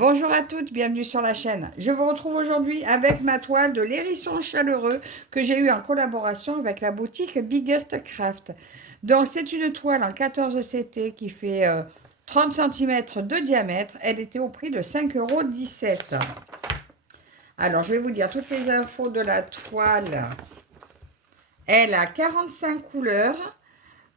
Bonjour à toutes, bienvenue sur la chaîne. Je vous retrouve aujourd'hui avec ma toile de l'hérisson chaleureux que j'ai eu en collaboration avec la boutique Biggest Craft. Donc c'est une toile en 14 CT qui fait 30 cm de diamètre. Elle était au prix de 5,17 €. Alors je vais vous dire toutes les infos de la toile. Elle a 45 couleurs.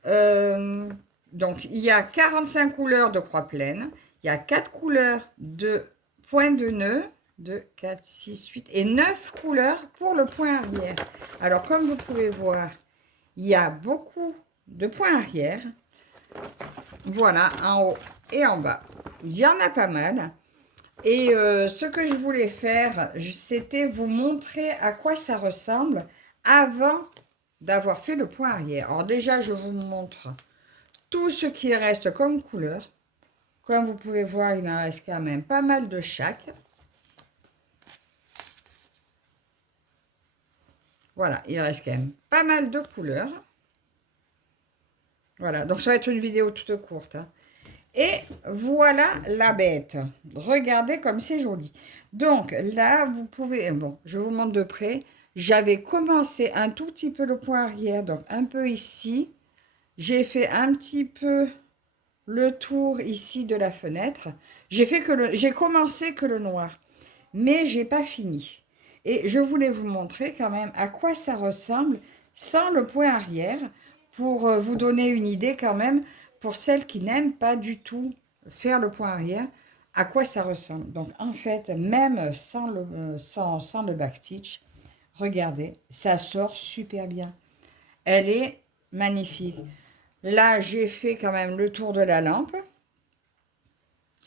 Donc, il y a 45 couleurs de croix pleine. Il y a 4 couleurs de points de nœud. 2, 4, 6, 8 et 9 couleurs pour le point arrière. Alors, comme vous pouvez voir, il y a beaucoup de points arrière. Voilà, en haut et en bas. Il y en a pas mal. Et ce que je voulais faire, c'était vous montrer à quoi ça ressemble avant d'avoir fait le point arrière. Alors déjà, je vous montre tout ce qui reste comme couleur. Comme vous pouvez voir, il en reste quand même pas mal de chaque. Voilà, il reste quand même pas mal de couleurs. Voilà, donc ça va être une vidéo toute courte, hein. Et voilà la bête. Regardez comme c'est joli. Donc là, vous pouvez... Bon, je vous montre de près. J'avais commencé un tout petit peu le point arrière, donc un peu ici. J'ai fait un petit peu le tour ici de la fenêtre. J'ai commencé que le noir, mais j'ai pas fini. Et je voulais vous montrer quand même à quoi ça ressemble sans le point arrière, pour vous donner une idée quand même, pour celles qui n'aiment pas du tout faire le point arrière, à quoi ça ressemble. Donc en fait, même sans le backstitch, regardez, ça sort super bien. Elle est magnifique. Là, j'ai fait quand même le tour de la lampe.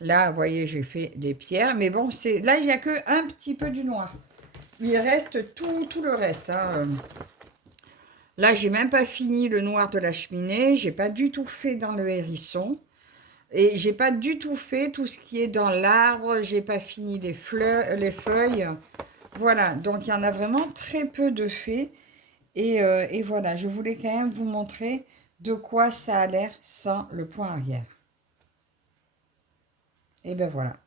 Là, vous voyez, j'ai fait des pierres. Mais bon, là, il n'y a qu'un petit peu du noir. Il reste tout le reste, hein. Là, j'ai même pas fini le noir de la cheminée. J'ai pas du tout fait dans le hérisson. Et j'ai pas du tout fait tout ce qui est dans l'arbre. J'ai pas fini les feuilles. Voilà, donc il y en a vraiment très peu de faits. Et voilà, je voulais quand même vous montrer de quoi ça a l'air sans le point arrière. Et ben voilà.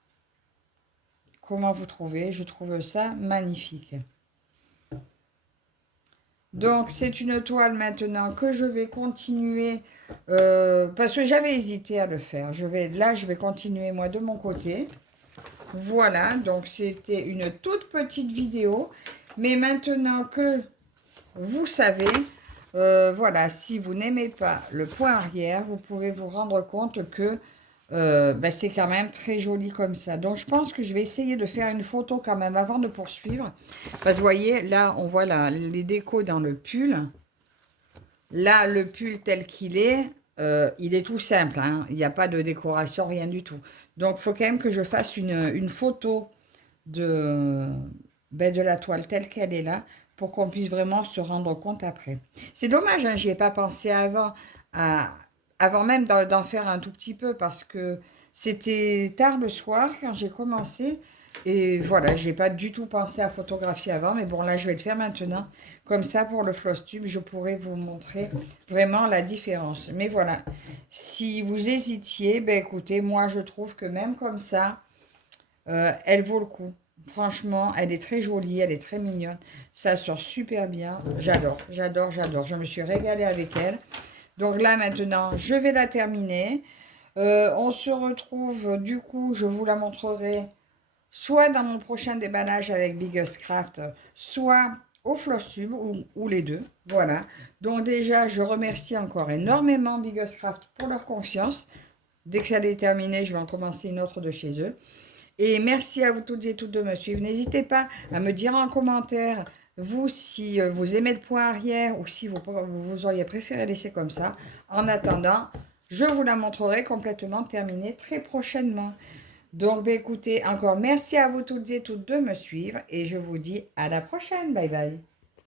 Comment vous trouvez? Je trouve ça magnifique. Donc, c'est une toile maintenant que je vais continuer, parce que j'avais hésité à le faire. Là, je vais continuer moi de mon côté. Voilà, donc c'était une toute petite vidéo. Mais maintenant que vous savez, voilà, si vous n'aimez pas le point arrière, vous pouvez vous rendre compte que c'est quand même très joli comme ça. Donc, je pense que je vais essayer de faire une photo quand même avant de poursuivre. Parce que vous voyez, là, on voit les décos dans le pull. Là, le pull tel qu'il est, il est tout simple, hein. Il n'y a pas de décoration, rien du tout. Donc, il faut quand même que je fasse une photo de la toile telle qu'elle est là, pour qu'on puisse vraiment se rendre compte après. C'est dommage, hein, j'y ai pas pensé avant même d'en faire un tout petit peu, parce que c'était tard le soir quand j'ai commencé. Et voilà, j'ai pas du tout pensé à photographier avant, mais bon, là, je vais le faire maintenant. Comme ça, pour le floss tube, je pourrais vous montrer vraiment la différence. Mais voilà, si vous hésitiez, ben écoutez, moi, je trouve que même comme ça, elle vaut le coup. Franchement, elle est très jolie, elle est très mignonne. Ça sort super bien. J'adore, j'adore, j'adore. Je me suis régalée avec elle. Donc là, maintenant, je vais la terminer. On se retrouve, du coup, je vous la montrerai soit dans mon prochain déballage avec Biggest Craft, soit au floss tube, ou les deux. Voilà. Donc déjà, je remercie encore énormément Biggest Craft pour leur confiance. Dès que ça est terminé, je vais en commencer une autre de chez eux. Et merci à vous toutes et toutes de me suivre. N'hésitez pas à me dire en commentaire, vous, si vous aimez le point arrière, ou si vous auriez préféré laisser comme ça. En attendant, je vous la montrerai complètement terminée très prochainement. Donc, écoutez, encore merci à vous toutes et toutes de me suivre. Et je vous dis à la prochaine. Bye bye.